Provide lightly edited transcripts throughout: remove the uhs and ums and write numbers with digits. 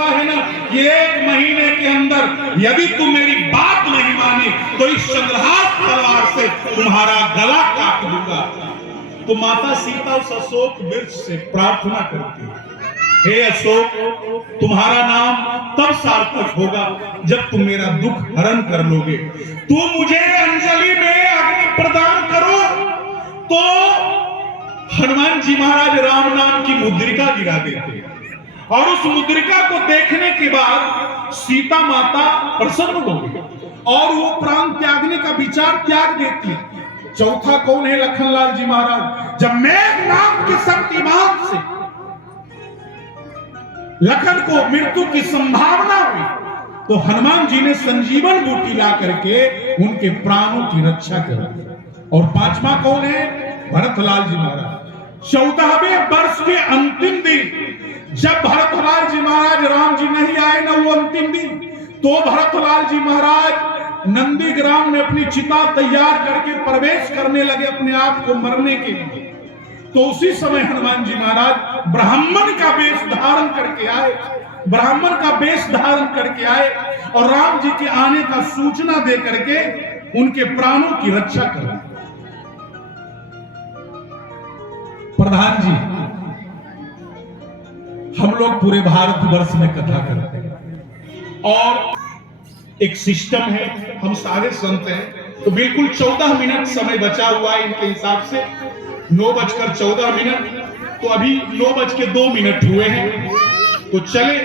कहता है ना कि 1 महीने के अंदर यदि तुम मेरी बात नहीं मानी तो इस चंद्रहास तलवार से तुम्हारा गला काट दूंगा। तो माता सीता उस अशोक वृक्ष से प्रार्थना करती है, हे अशोक, तुम्हारा नाम तब सार्थक होगा जब तुम मेरा दुख हरण कर लोगे। तुम मुझे अंजलि में अग्नि प्रदान करो। तो हनुमान जी महाराज राम नाम की मुद्रिका गिरा देते और उस मुद्रिका को देखने के बाद सीता माता प्रसन्न हो गई और वो प्राण त्यागने का विचार त्याग देती है। चौथा कौन है? लखनलाल जी महाराज। जब मेघनाद के शक्तिमान से लखन को मृत्यु की संभावना हुई तो हनुमान जी ने संजीवन बूटी ला करके उनके प्राणों की रक्षा करी। और पांचवा कौन है? भरतलाल जी महाराज। 14वें वर्ष के अंतिम दिन जब भरतलाल जी महाराज राम जी नहीं आए ना वो अंतिम दिन, तो भरतलाल जी महाराज नंदीग्राम में अपनी चिता तैयार करके प्रवेश करने लगे अपने आप को मरने के लिए। तो उसी समय हनुमान जी महाराज ब्राह्मण का वेश धारण करके आए, ब्राह्मण का वेश धारण करके आए और राम जी के आने का सूचना दे करके उनके प्राणों की रक्षा कर। प्रधान जी, हम लोग पूरे भारतवर्ष में कथा करते हैं और एक सिस्टम है, हम सारे संत हैं, तो बिल्कुल 14 मिनट समय बचा हुआ है इनके हिसाब से 9:14। तो अभी 9:02 हुए हैं। तो चले,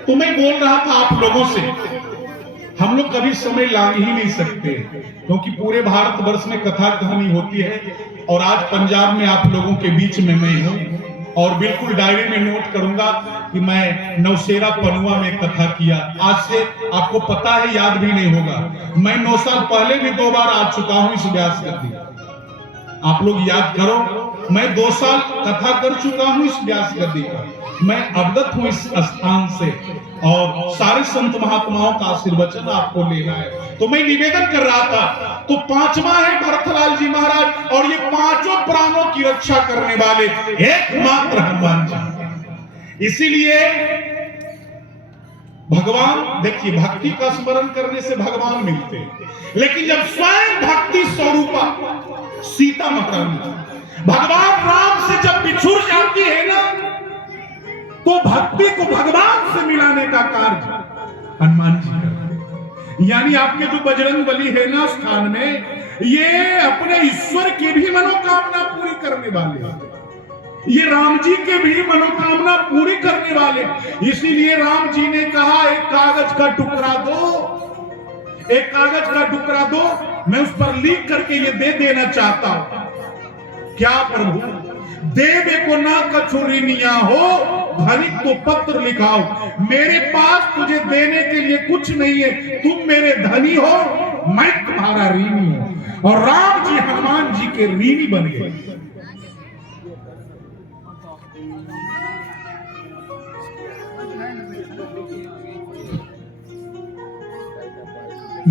तो मैं बोल रहा था आप लोगों से, हम लोग कभी समय लांग ही नहीं सकते क्योंकि पूरे भारतवर्ष में कथा कहानी होती है। और आज पंजाब में आप लोगों के बीच में मैं हूं और बिल्कुल डायरी में नोट करूंगा कि मैं नौशेरा पनुआ में कथा किया। आज से आपको पता है, याद भी नहीं होगा, मैं 9 साल पहले भी 2 बार आ चुका हूं इस व्यास गद्दी। आप लोग याद करो, मैं 2 साल कथा कर चुका हूं इस व्यास गद्दी पर। मैं अवगत हूं इस स्थान से और सारे संत महात्माओं का आशीर्वचन आपको लेना है। तो मैं निवेदन कर रहा था, तो 5वां है भरतलाल जी महाराज और ये 5 प्राणों की रक्षा करने वाले एकमात्र हनुमान जी। इसीलिए भगवान, देखिए, भक्ति का स्मरण करने से भगवान मिलते हैं, लेकिन जब स्वयं भक्ति स्वरूपा सीता महारानी भगवान राम से जब बिछुड़ जाती है ना, तो भक्ति को भगवान से मिलाने का कार्य हनुमान जी करते। यानी आपके जो बजरंग बली है ना स्थान में, ये अपने ईश्वर की भी मनोकामना पूरी करने वाले, ये राम जी के भी मनोकामना पूरी करने वाले। इसीलिए राम जी ने कहा, एक कागज का टुकड़ा दो, एक कागज का टुकड़ा दो, मैं उस पर लिख करके ये दे देना चाहता हूं। क्या प्रभु? देवे को ना कछुरिनिया हो, धनिक तो पत्र लिखाओ। मेरे पास तुझे देने के लिए कुछ नहीं है, तुम मेरे धनी हो, मैं तुम्हारा ऋणी हूं। और राम जी हनुमान जी के ऋणी बन गए।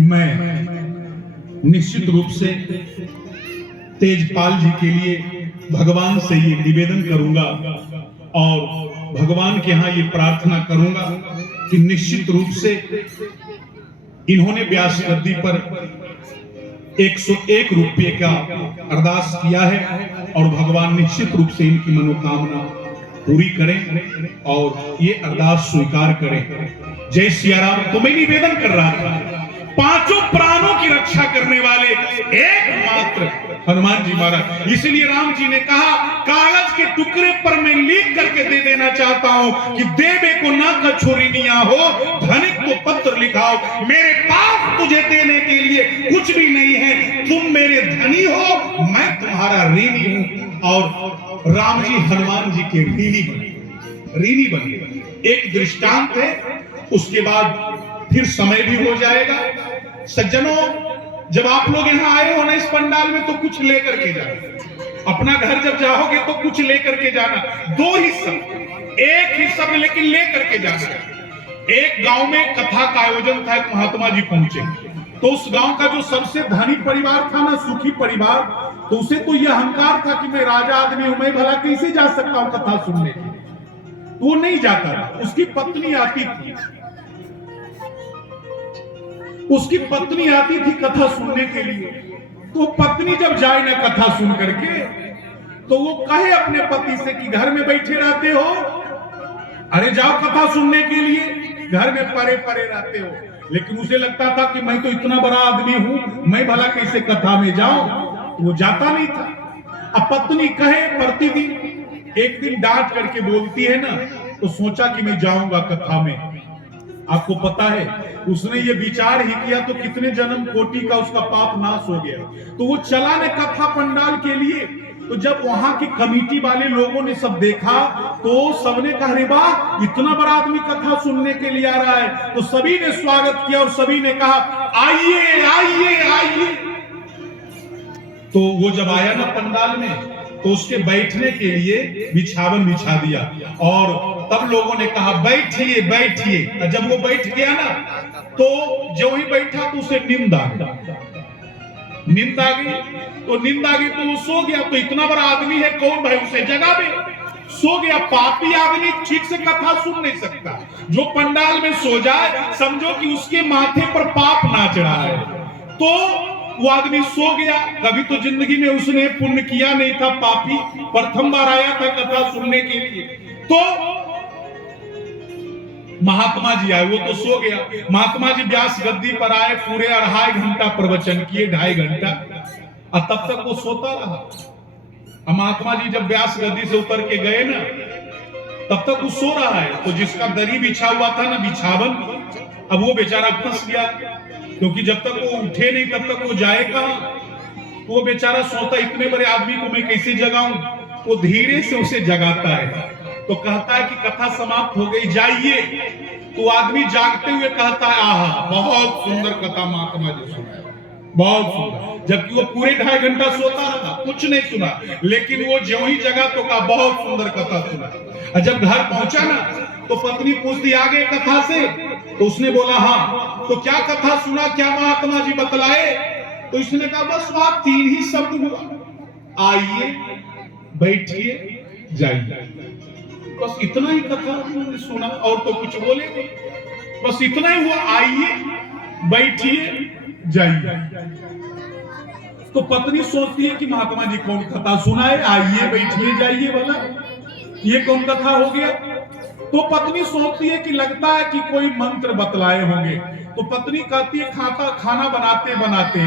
मैं निश्चित रूप से तेजपाल जी के लिए भगवान से ये निवेदन करूंगा और भगवान के यहां ये प्रार्थना करूंगा कि निश्चित रूप से इन्होंने व्यास गद्दी पर 101 रुपये का अरदास किया है और भगवान निश्चित रूप से इनकी मनोकामना पूरी करें और ये अरदास स्वीकार करें। जय सिया राम। तो मैं निवेदन कर रहा था, 5 प्राणों की रक्षा करने वाले एकमात्र हनुमान जी महाराज। इसलिए राम जी ने कहा, कागज के टुकड़े पर मैं लिख करके दे देना चाहता हूं कि देवे को ना कछुरिनिया हो, धनिक को पत्र लिखाओ। मेरे पास तुझे देने के लिए कुछ भी नहीं है, तुम मेरे धनी हो, मैं तुम्हारा ऋणी हूं। और राम जी हनुमान जी के ऋणी बने। एक दृष्टांत है, उसके बाद फिर समय भी हो जाएगा। सज्जनों, जब आप लोग यहाँ आए हो ना इस पंडाल में, तो कुछ लेकर के जाना। अपना घर जब जाओगे तो कुछ लेकर के जाना। 2 ही शब्द, एक ही शब्द लेकिन लेकर के जाना। एक गांव में कथा का आयोजन था, एक महात्मा जी पहुंचे, तो उस गांव का जो सबसे धनी परिवार था ना, सुखी परिवार, तो उसे तो यह अहंकार था कि मैं राजा आदमी हूं, मैं भला कैसे जा सकता हूं कथा सुनने के। तो वो नहीं जाता था। उसकी पत्नी आती थी, उसकी पत्नी आती थी कथा सुनने के लिए। तो पत्नी जब जाए ना कथा सुन करके, तो वो कहे अपने पति से कि घर में बैठे रहते हो, अरे जाओ कथा सुनने के लिए, घर में परे परे रहते हो। लेकिन उसे लगता था कि मैं तो इतना बड़ा आदमी हूं, मैं भला कैसे कथा में जाऊं, वो जाता नहीं था। अब पत्नी कहे प्रतिदिन, एक दिन डांट करके बोलती है ना, तो सोचा कि मैं जाऊंगा कथा में। आपको पता है उसने ये विचार ही किया तो कितने जन्म कोटि का उसका पाप नाश हो गया। तो वो चला ने कथा पंडाल के लिए। तो जब वहां की कमेटी वाले लोगों ने सब देखा, तो सबने कहा अरे वाह, इतना बड़ा आदमी कथा सुनने के लिए आ रहा है। तो सभी ने स्वागत किया और सभी ने कहा आइए आइए आइए। तो वो जब आया ना पंडाल में, तो उसके बैठने के लिए बिछावन बिछा दिया और तब लोगों ने कहा बैठिए बैठिए। जब वो बैठ गया ना, तो जो ही बैठा तो उसे नींद आ गई। नींद आ गई तो वो सो गया। तो इतना बड़ा आदमी है, कौन भाई उसे जगावे? सो गया। पापी आदमी ठीक से कथा सुन नहीं सकता। जो पंडाल में सो जाए, समझो कि उसके माथे पर पाप नाच रहा है। तो वो आदमी सो गया। कभी तो जिंदगी में उसने पुण्य किया नहीं था, पापी प्रथम बार आया था कथा सुनने के लिए। तो महात्मा जी आए, वो तो सो गया। महात्मा जी व्यास गद्दी पर आए, पूरे 2.5 घंटा प्रवचन किए, 2.5 घंटा, और तब तक वो सोता रहा। अब महात्मा जी जब व्यास गद्दी से उतर के गए ना, तब तक वो सो रहा है। तो जिसका दरी बिछा हुआ था ना, बिछावन, अब वो बेचारा फंस गया, क्योंकि जब तक वो उठे नहीं तब तक वो जाए कहां। तो वो बेचारा सोता, इतने बड़े आदमी को मैं कैसे जगाऊं। वो धीरे से उसे जगाता है, तो कहता है कि कथा समाप्त हो गई, जाइए। तो आदमी जागते हुए कहता है आहा, बहुत सुंदर कथा महात्मा जी सुनाया, बहुत सुंदर। जबकि वो पूरे 2.5 घंटा सोता रहा, कुछ नहीं सुना। लेकिन वो ज्यों ही जगा तो कहा बहुत सुंदर कथा सुना। और जब घर पहुंचा ना, तो पत्नी पूछती आगे कथा से, तो उसने बोला हाँ। तो क्या कथा सुना, क्या महात्मा जी बतलाए? तो इसने कहा बस वहां 3 ही शब्द हुआ, आइए बैठिए जाइए। बस इतना ही कथा उन्होंने सुना, और तो कुछ बोले नहीं। बस इतना ही हुआ, आइए बैठिए जाइए। तो पत्नी सोचती है कि महात्मा जी कौन कथा सुनाए, आइए बैठिए जाइए वाला, ये कौन कथा हो गया। तो पत्नी सोचती है कि लगता है कि कोई मंत्र बतलाए होंगे। तो पत्नी कहती है खाना बनाते बनाते,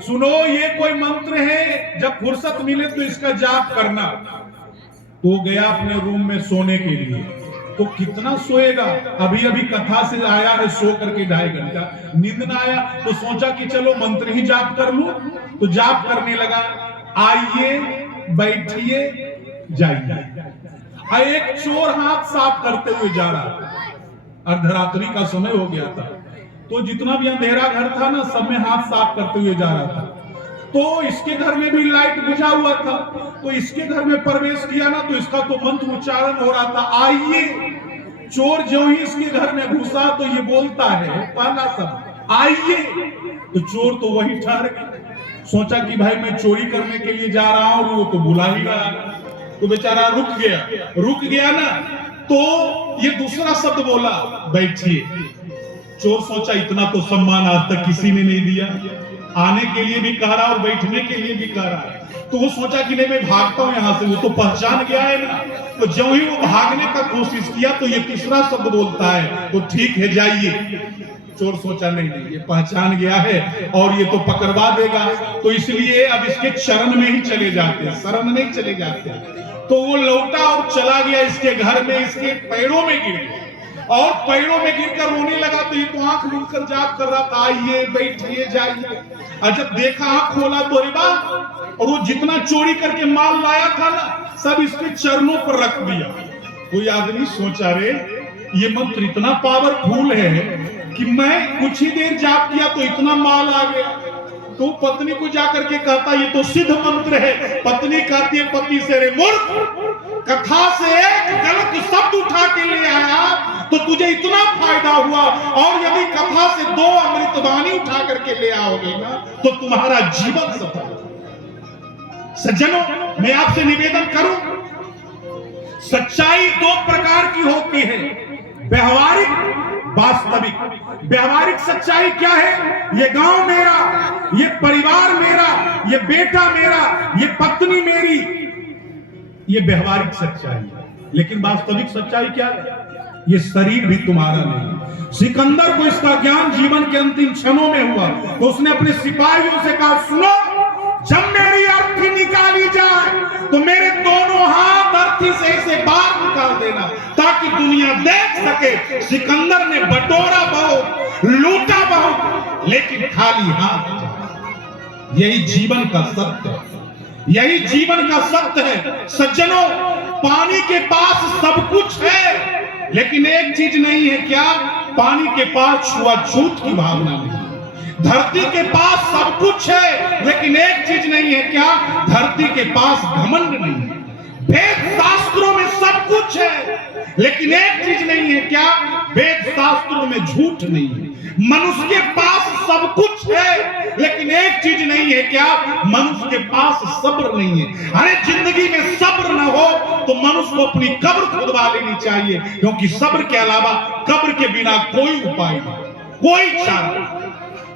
सुनो ये कोई मंत्र है, जब फुर्सत मिले तो इसका जाप करना। तो गया अपने रूम में सोने के लिए। तो कितना सोएगा, अभी अभी कथा से आया है, सो करके 2.5 घंटा, नींद ना आया। तो सोचा कि चलो मंत्र ही जाप कर लूं। तो जाप करने लगा, आइए बैठिए जाइए। एक चोर हाथ साफ करते हुए जा रहा था, अर्धरात्रि का समय हो गया था। तो जितना भी अंधेरा घर था ना, सब में हाथ साफ करते हुए जा रहा था। तो इसके घर में भी लाइट बुझा हुआ था। तो इसके घर में प्रवेश किया ना, तो इसका तो मंत्र उच्चारण हो रहा था, आइए। चोर जो ही इसके घर में घुसा, तो ये बोलता है पहला शब्द आइए। तो चोर तो वही ठहर गया, सोचा कि भाई मैं चोरी करने के लिए जा रहा हूं, वो तो बुला ही रहा। तो बेचारा रुक गया ना। तो ये दूसरा शब्द बोला, बैठिए। चोर सोचा इतना तो सम्मान आज तक किसी ने नहीं दिया, आने के लिए भी कह रहा और बैठने के लिए भी कह रहा है। तो वो सोचा कि नहीं मैं भागता हूं यहां से, वो तो पहचान गया है ना। तो जब ही वो भागने का कोशिश किया, तो ये तीसरा शब्द बोलता है, तो ठीक है जाइए। चोर सोचा नहीं ये पहचान गया है और ये तो पकड़वा देगा, तो इसलिए अब इसके चरण में ही चले जाते हैं, शरण में ही चले जाते हैं। तो वो लौटा और चला गया इसके घर में, इसके पैरों में गिर गया और पैरों में गिरकर रोने लगा। तो ये तो आंख मूंदकर जाप कर रहा था, आइए बैठिए जाइए। और जब देखा आंख खोला तो अरे वाह, और वो जितना चोरी करके माल लाया था ना, सब इसके चरणों पर रख दिया। कोई आदमी सोचा रे ये मंत्र इतना पावरफुल है कि मैं कुछ ही देर जाप किया तो इतना माल आ गया। तो पत्नी को जाकर के कहता ये तो सिद्ध मंत्र है। पत्नी कहती है पति से, रे मूर्ख, कथा से एक गलत शब्द उठा के ले आया तो तुझे इतना फायदा हुआ, और यदि कथा से 2 अमृतवाणी उठा करके ले आओगे ना, तो तुम्हारा जीवन सफल। सज्जनों, मैं आपसे निवेदन करूं, सच्चाई दो प्रकार की होती है, व्यवहारिक, वास्तविक। व्यवहारिक सच्चाई क्या है? ये गांव मेरा, ये परिवार मेरा, ये बेटा मेरा, ये पत्नी मेरी, ये व्यवहारिक सच्चाई है। लेकिन वास्तविक सच्चाई क्या है? ये शरीर भी तुम्हारा नहीं। सिकंदर को इसका ज्ञान जीवन के अंतिम क्षणों में हुआ तो उसने अपने सिपाहियों से कहा, सुनो, जब मेरी अर्थी निकाली जाए तो मेरे दोनों हाथ अर्थी से इसे बाहर निकाल देना ताकि दुनिया देख सके सिकंदर ने बटोरा बहुत, लूटा बहुत, लेकिन खाली हाथ। यही जीवन का सत्य है, यही जीवन का सत्य है। सज्जनों, पानी के पास सब कुछ है, लेकिन एक चीज नहीं है। क्या? पानी के पास छुआछूत की भावना नहीं। धरती के पास सब कुछ है, लेकिन एक चीज नहीं है। क्या? धरती के पास घमंड नहीं है। वेद शास्त्रों में सब कुछ है, लेकिन एक चीज नहीं है। क्या? वेद शास्त्रों में झूठ नहीं है। मनुष्य के पास सब कुछ है, लेकिन एक चीज नहीं है। क्या? मनुष्य के पास सब्र नहीं है। अरे जिंदगी में सब्र न हो तो मनुष्य को अपनी कब्र खुदवा लेनी चाहिए, क्योंकि सब्र के अलावा कब्र के बिना कोई उपाय नहीं, कोई चारा।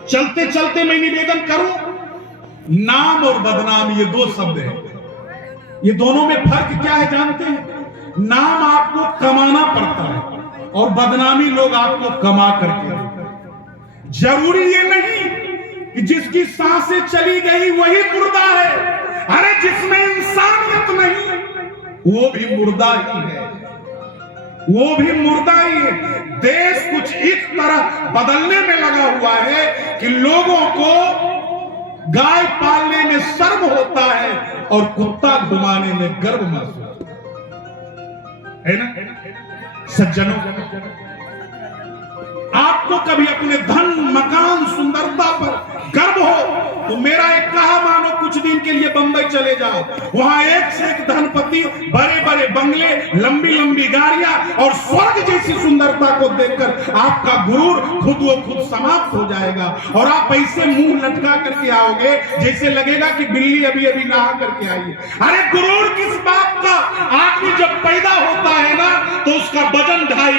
चलते चलते मैं निवेदन करूं, नाम और बदनाम ये दो शब्द हैं। ये दोनों में फर्क क्या है जानते हैं? नाम आपको कमाना पड़ता है और बदनामी लोग आपको कमा करके देते हैं। जरूरी ये नहीं कि जिसकी सांसें चली गई वही मुर्दा है। अरे जिसमें इंसानियत नहीं वो भी मुर्दा ही है, वो भी मुर्दा ही है। देश कुछ इस तरह बदलने में लगा हुआ है कि लोगों को गाय पालने में शर्म होता है और कुत्ता घुमाने में गर्व महसूस है ना। सज्जनों, आपको कभी अपने धन, मकान, सुंदरता पर गर्व हो तो मेरा एक कहा मानो, कुछ दिन के लिए बंबई चले जाओ। वहां एक से एक धनपति, बड़े बड़े बंगले, लंबी लंबी गाड़ियां और स्वर्ग जैसी सुंदरता को देखकर आपका गुरूर खुद व खुद समाप्त हो जाएगा और आप ऐसे मुंह लटका करके आओगे जैसे लगेगा कि बिल्ली अभी अभी नहा करके आई है। अरे गुरूर किस बात का? आदमी जब पैदा होता है ना तो उसका वजन 2.5